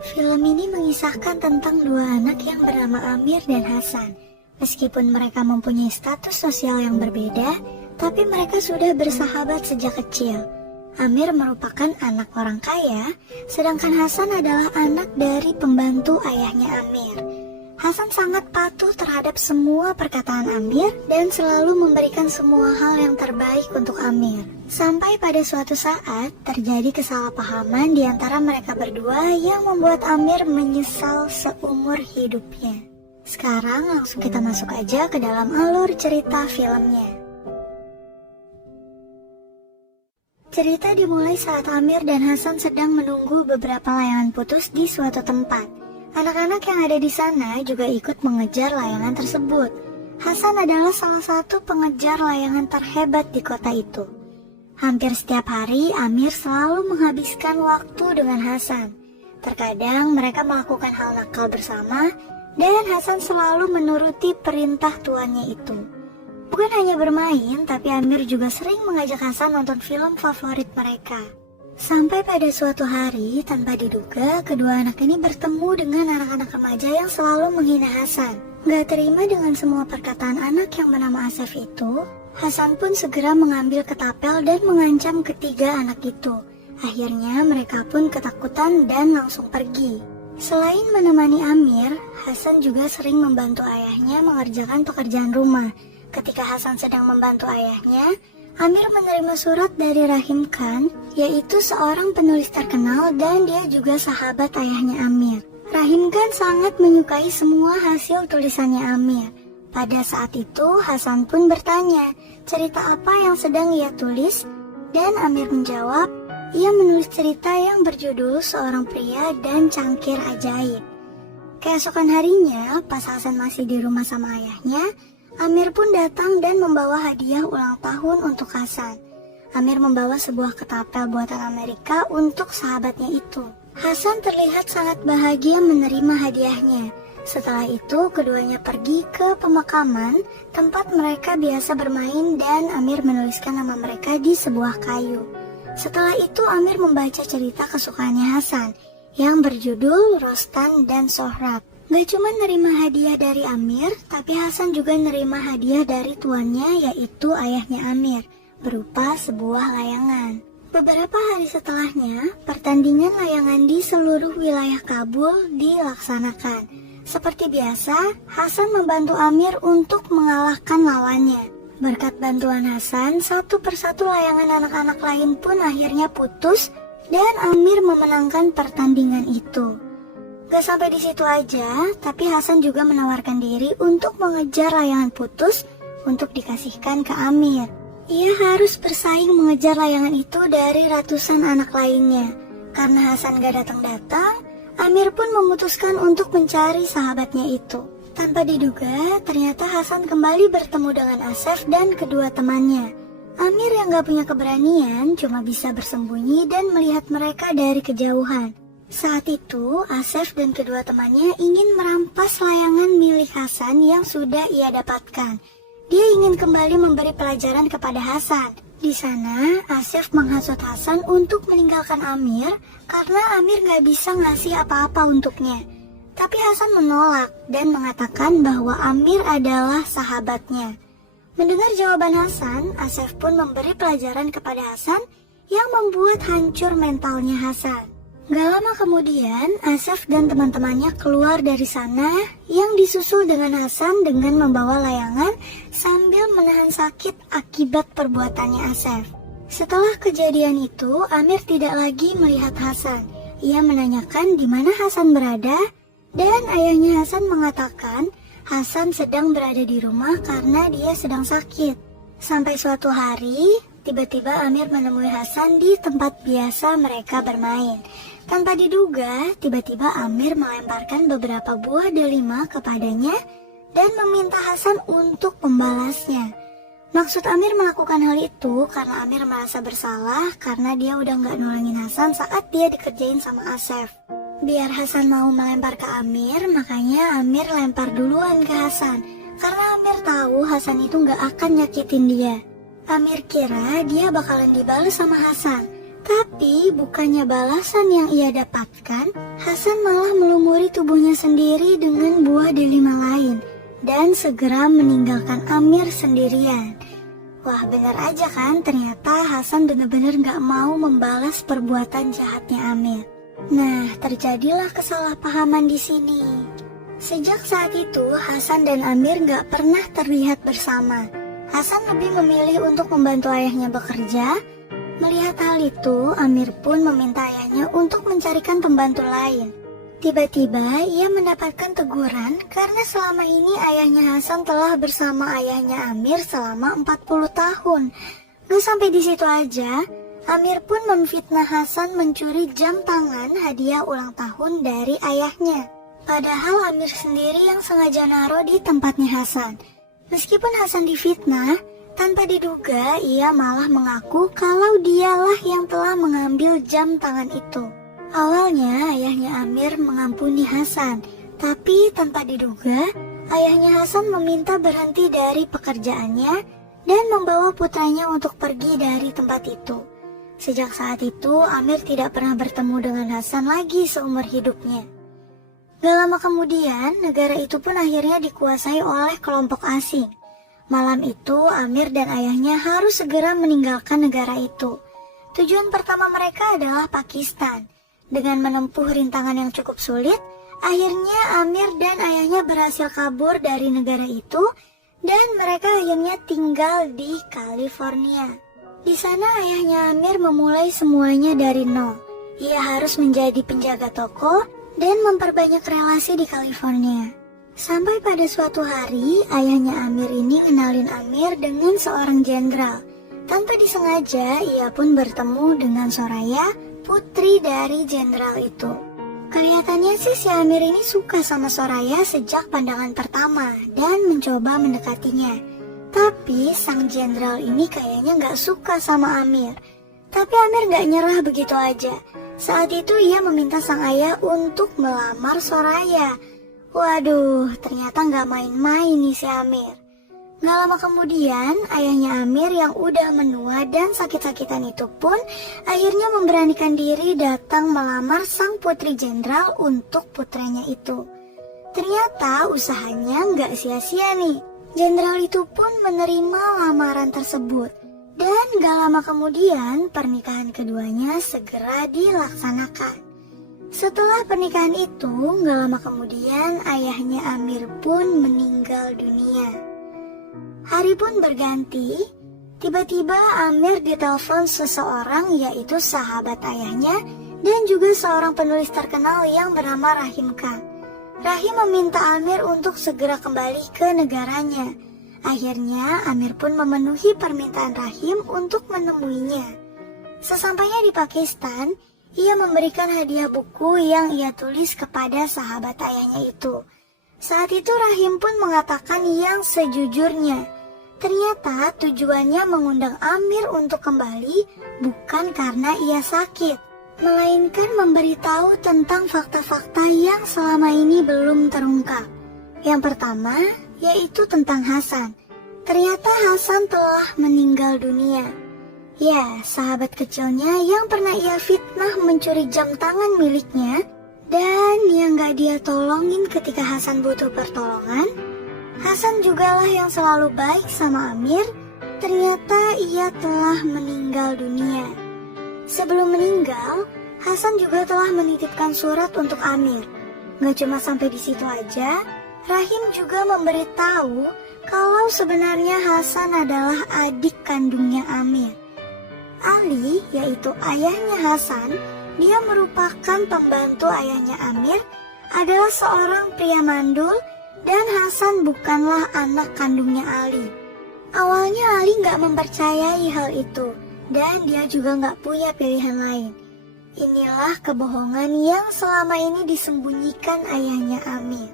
Film ini mengisahkan tentang dua anak yang bernama Amir dan Hasan. Meskipun mereka mempunyai status sosial yang berbeda, tapi mereka sudah bersahabat sejak kecil. Amir merupakan anak orang kaya, sedangkan Hasan adalah anak dari pembantu ayahnya Amir. Hasan sangat patuh terhadap semua perkataan Amir dan selalu memberikan semua hal yang terbaik untuk Amir. Sampai pada suatu saat terjadi kesalahpahaman di antara mereka berdua yang membuat Amir menyesal seumur hidupnya. Sekarang langsung kita masuk aja ke dalam alur cerita filmnya. Cerita dimulai saat Amir dan Hasan sedang menunggu beberapa layangan putus di suatu tempat. Anak-anak yang ada di sana juga ikut mengejar layangan tersebut. Hasan adalah salah satu pengejar layangan terhebat di kota itu. Hampir setiap hari Amir selalu menghabiskan waktu dengan Hasan. Terkadang mereka melakukan hal nakal bersama dan Hasan selalu menuruti perintah tuannya itu. Bukan hanya bermain, tapi Amir juga sering mengajak Hasan nonton film favorit mereka. Sampai pada suatu hari, tanpa diduga, kedua anak ini bertemu dengan anak-anak remaja yang selalu menghina Hasan. Gak terima dengan semua perkataan anak yang bernama Asef itu, Hasan pun segera mengambil ketapel dan mengancam ketiga anak itu. Akhirnya mereka pun ketakutan dan langsung pergi. Selain menemani Amir, Hasan juga sering membantu ayahnya mengerjakan pekerjaan rumah. Ketika Hasan sedang membantu ayahnya, Amir menerima surat dari Rahim Khan, yaitu seorang penulis terkenal dan dia juga sahabat ayahnya Amir. Rahim Khan sangat menyukai semua hasil tulisannya Amir. Pada saat itu, Hasan pun bertanya, cerita apa yang sedang ia tulis? Dan Amir menjawab, ia menulis cerita yang berjudul Seorang Pria dan Cangkir Ajaib. Keesokan harinya, pas Hasan masih di rumah sama ayahnya, Amir pun datang dan membawa hadiah ulang tahun untuk Hasan. Amir membawa sebuah ketapel buatan Amerika untuk sahabatnya itu. Hasan terlihat sangat bahagia menerima hadiahnya. Setelah itu, keduanya pergi ke pemakaman, tempat mereka biasa bermain dan Amir menuliskan nama mereka di sebuah kayu. Setelah itu, Amir membaca cerita kesukaannya Hasan, yang berjudul Rostan dan Sohrab. Gak cuma nerima hadiah dari Amir, tapi Hasan juga nerima hadiah dari tuannya, yaitu ayahnya Amir, berupa sebuah layangan. Beberapa hari setelahnya, pertandingan layangan di seluruh wilayah Kabul dilaksanakan. Seperti biasa, Hasan membantu Amir untuk mengalahkan lawannya. Berkat bantuan Hasan, satu persatu layangan anak-anak lain pun akhirnya putus dan Amir memenangkan pertandingan itu. Gak sampai di situ aja, tapi Hasan juga menawarkan diri untuk mengejar layangan putus untuk dikasihkan ke Amir. Ia harus bersaing mengejar layangan itu dari ratusan anak lainnya. Karena Hasan gak datang-datang, Amir pun memutuskan untuk mencari sahabatnya itu. Tanpa diduga, ternyata Hasan kembali bertemu dengan Asef dan kedua temannya. Amir yang gak punya keberanian cuma bisa bersembunyi dan melihat mereka dari kejauhan. Saat itu, Asef dan kedua temannya ingin merampas layangan milik Hasan yang sudah ia dapatkan. Dia ingin kembali memberi pelajaran kepada Hasan. Di sana, Asef menghasut Hasan untuk meninggalkan Amir karena Amir gak bisa ngasih apa-apa untuknya. Tapi Hasan menolak dan mengatakan bahwa Amir adalah sahabatnya. Mendengar jawaban Hasan, Asef pun memberi pelajaran kepada Hasan yang membuat hancur mentalnya Hasan. Gak lama kemudian, Asef dan teman-temannya keluar dari sana yang disusul dengan Hasan dengan membawa layangan sambil menahan sakit akibat perbuatannya Asef. Setelah kejadian itu, Amir tidak lagi melihat Hasan. Ia menanyakan di mana Hasan berada dan ayahnya Hasan mengatakan Hasan sedang berada di rumah karena dia sedang sakit. Sampai suatu hari, tiba-tiba Amir menemui Hasan di tempat biasa mereka bermain. Tanpa diduga, tiba-tiba Amir melemparkan beberapa buah delima kepadanya dan meminta Hasan untuk membalasnya. Maksud Amir melakukan hal itu karena Amir merasa bersalah karena dia udah gak nolongin Hasan saat dia dikerjain sama Asef. Biar Hasan mau melempar ke Amir, makanya Amir lempar duluan ke Hasan. Karena Amir tahu Hasan itu gak akan nyakitin dia. Amir kira dia bakalan dibalas sama Hasan. Tapi bukannya balasan yang ia dapatkan, Hasan malah melumuri tubuhnya sendiri dengan buah delima lain dan segera meninggalkan Amir sendirian. Wah, benar aja kan, ternyata Hasan benar-benar gak mau membalas perbuatan jahatnya Amir. Nah, terjadilah kesalahpahaman di sini. Sejak saat itu, Hasan dan Amir gak pernah terlihat bersama. Hasan lebih memilih untuk membantu ayahnya bekerja. Melihat hal itu, Amir pun meminta ayahnya untuk mencarikan pembantu lain. Tiba-tiba ia mendapatkan teguran karena selama ini ayahnya Hasan telah bersama ayahnya Amir selama 40 tahun. Gak sampai di situ aja, Amir pun memfitnah Hasan mencuri jam tangan hadiah ulang tahun dari ayahnya. Padahal Amir sendiri yang sengaja naruh di tempatnya Hasan. Meskipun Hasan difitnah, tanpa diduga ia malah mengaku kalau dialah yang telah mengambil jam tangan itu. Awalnya ayahnya Amir mengampuni Hasan, tapi tanpa diduga ayahnya Hasan meminta berhenti dari pekerjaannya dan membawa putranya untuk pergi dari tempat itu. Sejak saat itu Amir tidak pernah bertemu dengan Hasan lagi seumur hidupnya. Gak lama kemudian negara itu pun akhirnya dikuasai oleh kelompok asing. Malam itu Amir dan ayahnya harus segera meninggalkan negara itu. Tujuan pertama mereka adalah Pakistan. Dengan menempuh rintangan yang cukup sulit, akhirnya Amir dan ayahnya berhasil kabur dari negara itu dan mereka akhirnya tinggal di California. Di sana ayahnya Amir memulai semuanya dari nol. Ia harus menjadi penjaga toko dan memperbanyak relasi di California. Sampai pada suatu hari, ayahnya Amir ini kenalin Amir dengan seorang jenderal. Tanpa disengaja, ia pun bertemu dengan Soraya, putri dari jenderal itu. Kelihatannya sih si Amir ini suka sama Soraya sejak pandangan pertama dan mencoba mendekatinya. Tapi sang jenderal ini kayaknya gak suka sama Amir. Tapi Amir gak nyerah begitu aja. Saat itu ia meminta sang ayah untuk melamar Soraya. Waduh, ternyata gak main-main nih si Amir. Gak lama kemudian, ayahnya Amir yang udah menua dan sakit-sakitan itu pun akhirnya memberanikan diri datang melamar sang putri jenderal untuk putranya itu. Ternyata usahanya gak sia-sia nih. Jenderal itu pun menerima lamaran tersebut. Dan gak lama kemudian, pernikahan keduanya segera dilaksanakan. Setelah pernikahan itu, gak lama kemudian ayahnya Amir pun meninggal dunia. Hari pun berganti, tiba-tiba Amir ditelepon seseorang yaitu sahabat ayahnya dan juga seorang penulis terkenal yang bernama Rahim Khan. Rahim meminta Amir untuk segera kembali ke negaranya. Akhirnya Amir pun memenuhi permintaan Rahim untuk menemuinya. Sesampainya di Pakistan, ia memberikan hadiah buku yang ia tulis kepada sahabat ayahnya itu. Saat itu Rahim pun mengatakan yang sejujurnya. Ternyata tujuannya mengundang Amir untuk kembali bukan karena ia sakit, melainkan memberitahu tentang fakta-fakta yang selama ini belum terungkap. Yang pertama, yaitu tentang Hasan. Ternyata Hasan telah meninggal dunia. Ya, sahabat kecilnya yang pernah ia fitnah mencuri jam tangan miliknya, dan yang gak dia tolongin ketika Hasan butuh pertolongan. Hasan jugalah yang selalu baik sama Amir. Ternyata ia telah meninggal dunia. Sebelum meninggal, Hasan juga telah menitipkan surat untuk Amir. Gak cuma sampai di situ aja, Rahim juga memberitahu kalau sebenarnya Hasan adalah adik kandungnya Amir. Ali, yaitu ayahnya Hasan, dia merupakan pembantu ayahnya Amir, adalah seorang pria mandul, dan Hasan bukanlah anak kandungnya Ali. Awalnya Ali gak mempercayai hal itu, dan dia juga gak punya pilihan lain. Inilah kebohongan yang selama ini disembunyikan ayahnya Amir.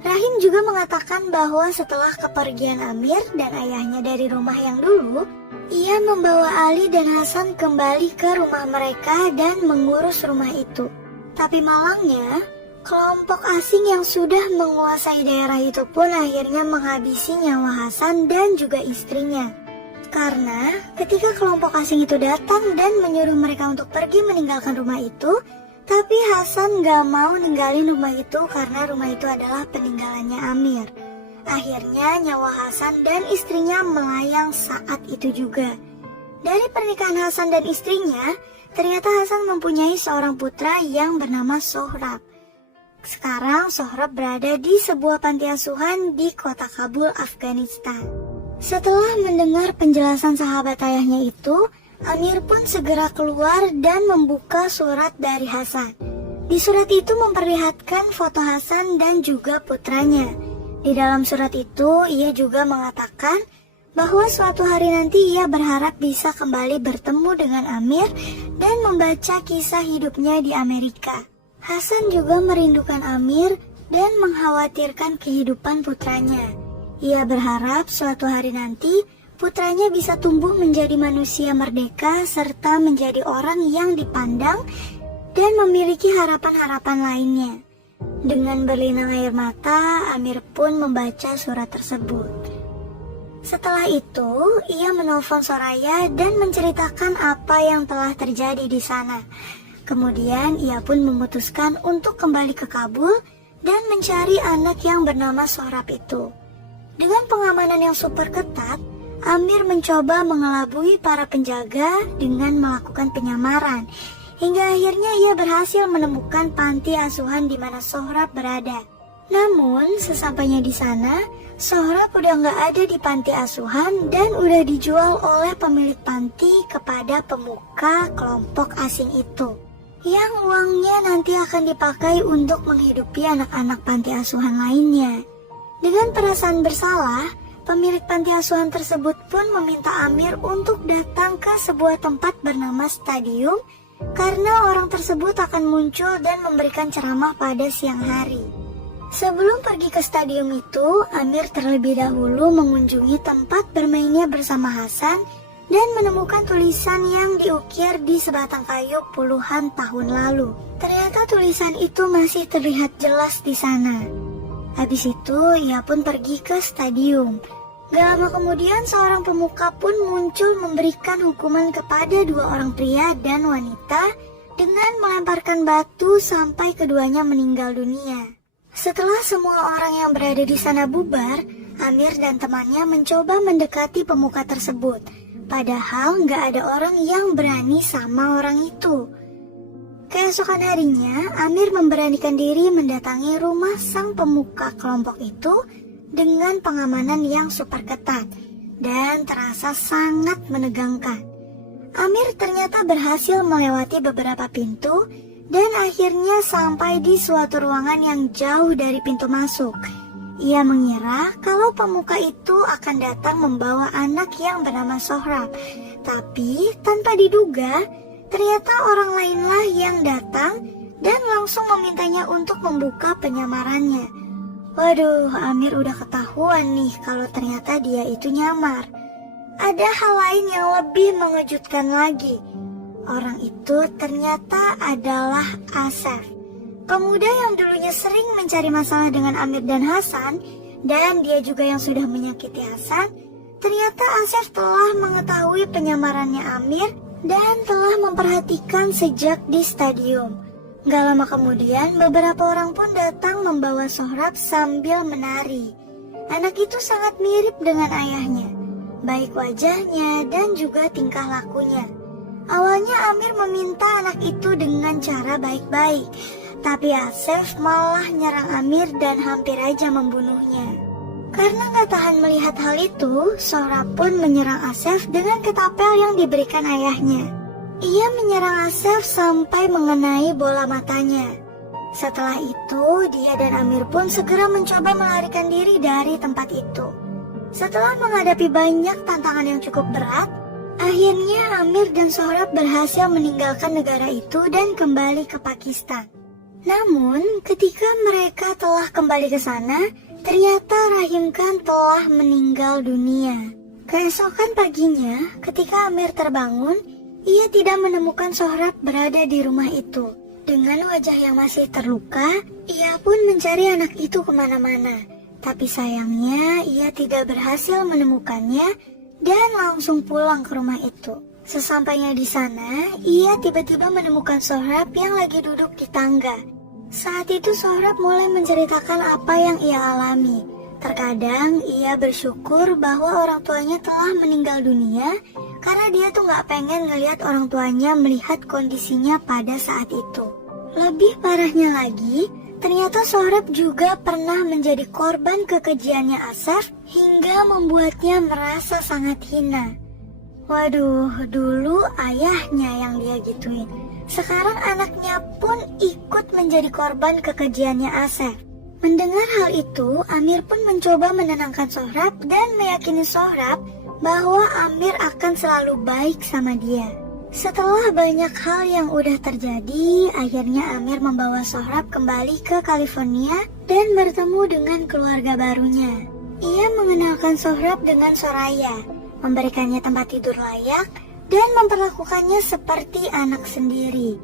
Rahim juga mengatakan bahwa setelah kepergian Amir dan ayahnya dari rumah yang dulu, ia membawa Ali dan Hasan kembali ke rumah mereka dan mengurus rumah itu. Tapi malangnya, kelompok asing yang sudah menguasai daerah itu pun akhirnya menghabisi nyawa Hasan dan juga istrinya. Karena ketika kelompok asing itu datang dan menyuruh mereka untuk pergi meninggalkan rumah itu, tapi Hasan gak mau ninggalin rumah itu karena rumah itu adalah peninggalannya Amir. Akhirnya nyawa Hasan dan istrinya melayang saat itu juga. Dari pernikahan Hasan dan istrinya, ternyata Hasan mempunyai seorang putra yang bernama Sohrab. Sekarang Sohrab berada di sebuah panti asuhan di kota Kabul, Afghanistan. Setelah mendengar penjelasan sahabat ayahnya itu, Amir pun segera keluar dan membuka surat dari Hasan. Di surat itu memperlihatkan foto Hasan dan juga putranya. Di dalam surat itu, ia juga mengatakan bahwa suatu hari nanti ia berharap bisa kembali bertemu dengan Amir dan membaca kisah hidupnya di Amerika. Hasan juga merindukan Amir dan mengkhawatirkan kehidupan putranya. Ia berharap suatu hari nanti putranya bisa tumbuh menjadi manusia merdeka serta menjadi orang yang dipandang dan memiliki harapan-harapan lainnya. Dengan berlinang air mata, Amir pun membaca surat tersebut. Setelah itu, ia menelpon Soraya dan menceritakan apa yang telah terjadi di sana. Kemudian ia pun memutuskan untuk kembali ke Kabul dan mencari anak yang bernama Sohrab itu. Dengan pengamanan yang super ketat, Amir mencoba mengelabui para penjaga dengan melakukan penyamaran. Hingga akhirnya ia berhasil menemukan panti asuhan di mana Sohrab berada. Namun, sesampainya di sana, Sohrab udah nggak ada di panti asuhan dan udah dijual oleh pemilik panti kepada pemuka kelompok asing itu. Yang uangnya nanti akan dipakai untuk menghidupi anak-anak panti asuhan lainnya. Dengan perasaan bersalah, pemilik panti asuhan tersebut pun meminta Amir untuk datang ke sebuah tempat bernama stadium karena orang tersebut akan muncul dan memberikan ceramah pada siang hari. Sebelum pergi ke stadium itu, Amir terlebih dahulu mengunjungi tempat bermainnya bersama Hasan dan menemukan tulisan yang diukir di sebatang kayu puluhan tahun lalu. Ternyata tulisan itu masih terlihat jelas di sana. Habis itu, ia pun pergi ke stadium. Gak lama kemudian, seorang pemuka pun muncul memberikan hukuman kepada dua orang pria dan wanita dengan melemparkan batu sampai keduanya meninggal dunia. Setelah semua orang yang berada di sana bubar, Amir dan temannya mencoba mendekati pemuka tersebut. Padahal gak ada orang yang berani sama orang itu. Keesokan harinya, Amir memberanikan diri mendatangi rumah sang pemuka kelompok itu dengan pengamanan yang super ketat dan terasa sangat menegangkan. Amir ternyata berhasil melewati beberapa pintu dan akhirnya sampai di suatu ruangan yang jauh dari pintu masuk. Ia mengira kalau pemuka itu akan datang membawa anak yang bernama Sohrab, tapi tanpa diduga, ternyata orang lainlah yang datang dan langsung memintanya untuk membuka penyamarannya. Waduh, Amir udah ketahuan nih kalau ternyata dia itu nyamar. Ada hal lain yang lebih mengejutkan lagi. Orang itu ternyata adalah Asef. Pemuda yang dulunya sering mencari masalah dengan Amir dan Hasan, dan dia juga yang sudah menyakiti Hasan. Ternyata Asef telah mengetahui penyamarannya Amir dan telah memperhatikan sejak di stadium. Gak lama kemudian, beberapa orang pun datang membawa Sohrab sambil menari. Anak itu sangat mirip dengan ayahnya, baik wajahnya dan juga tingkah lakunya. Awalnya Amir meminta anak itu dengan cara baik-baik, tapi Asef malah nyerang Amir dan hampir aja membunuhnya. Karena gak tahan melihat hal itu, Sohrab pun menyerang Asef dengan ketapel yang diberikan ayahnya. Ia menyerang Asef sampai mengenai bola matanya. Setelah itu, dia dan Amir pun segera mencoba melarikan diri dari tempat itu. Setelah menghadapi banyak tantangan yang cukup berat, akhirnya Amir dan Sohrab berhasil meninggalkan negara itu dan kembali ke Pakistan. Namun, ketika mereka telah kembali ke sana, ternyata Rahim Khan telah meninggal dunia. Keesokan paginya, ketika Amir terbangun, ia tidak menemukan Sohrab berada di rumah itu. Dengan wajah yang masih terluka, ia pun mencari anak itu kemana-mana. Tapi sayangnya ia tidak berhasil menemukannya dan langsung pulang ke rumah itu. Sesampainya di sana, ia tiba-tiba menemukan Sohrab yang lagi duduk di tangga. Saat itu Sohrab mulai menceritakan apa yang ia alami. Terkadang ia bersyukur bahwa orang tuanya telah meninggal dunia karena dia tuh gak pengen ngelihat orang tuanya melihat kondisinya pada saat itu. Lebih parahnya lagi, ternyata Sohrab juga pernah menjadi korban kekejiannya Asaf hingga membuatnya merasa sangat hina. Waduh, dulu ayahnya yang dia gituin. Sekarang anaknya pun ikut menjadi korban kekejiannya Asaf. Mendengar hal itu, Amir pun mencoba menenangkan Sohrab dan meyakini Sohrab bahwa Amir akan selalu baik sama dia. Setelah banyak hal yang udah terjadi, akhirnya Amir membawa Sohrab kembali ke California dan bertemu dengan keluarga barunya. Ia mengenalkan Sohrab dengan Soraya, memberikannya tempat tidur layak, dan memperlakukannya seperti anak sendiri.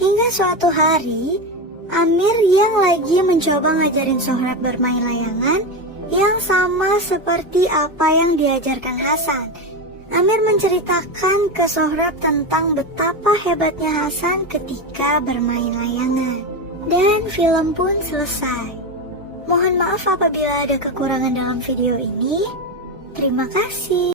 Hingga suatu hari, Amir yang lagi mencoba ngajarin Sohrab bermain layangan yang sama seperti apa yang diajarkan Hasan. Amir menceritakan ke Sohrab tentang betapa hebatnya Hasan ketika bermain layangan. Dan film pun selesai. Mohon maaf apabila ada kekurangan dalam video ini. Terima kasih.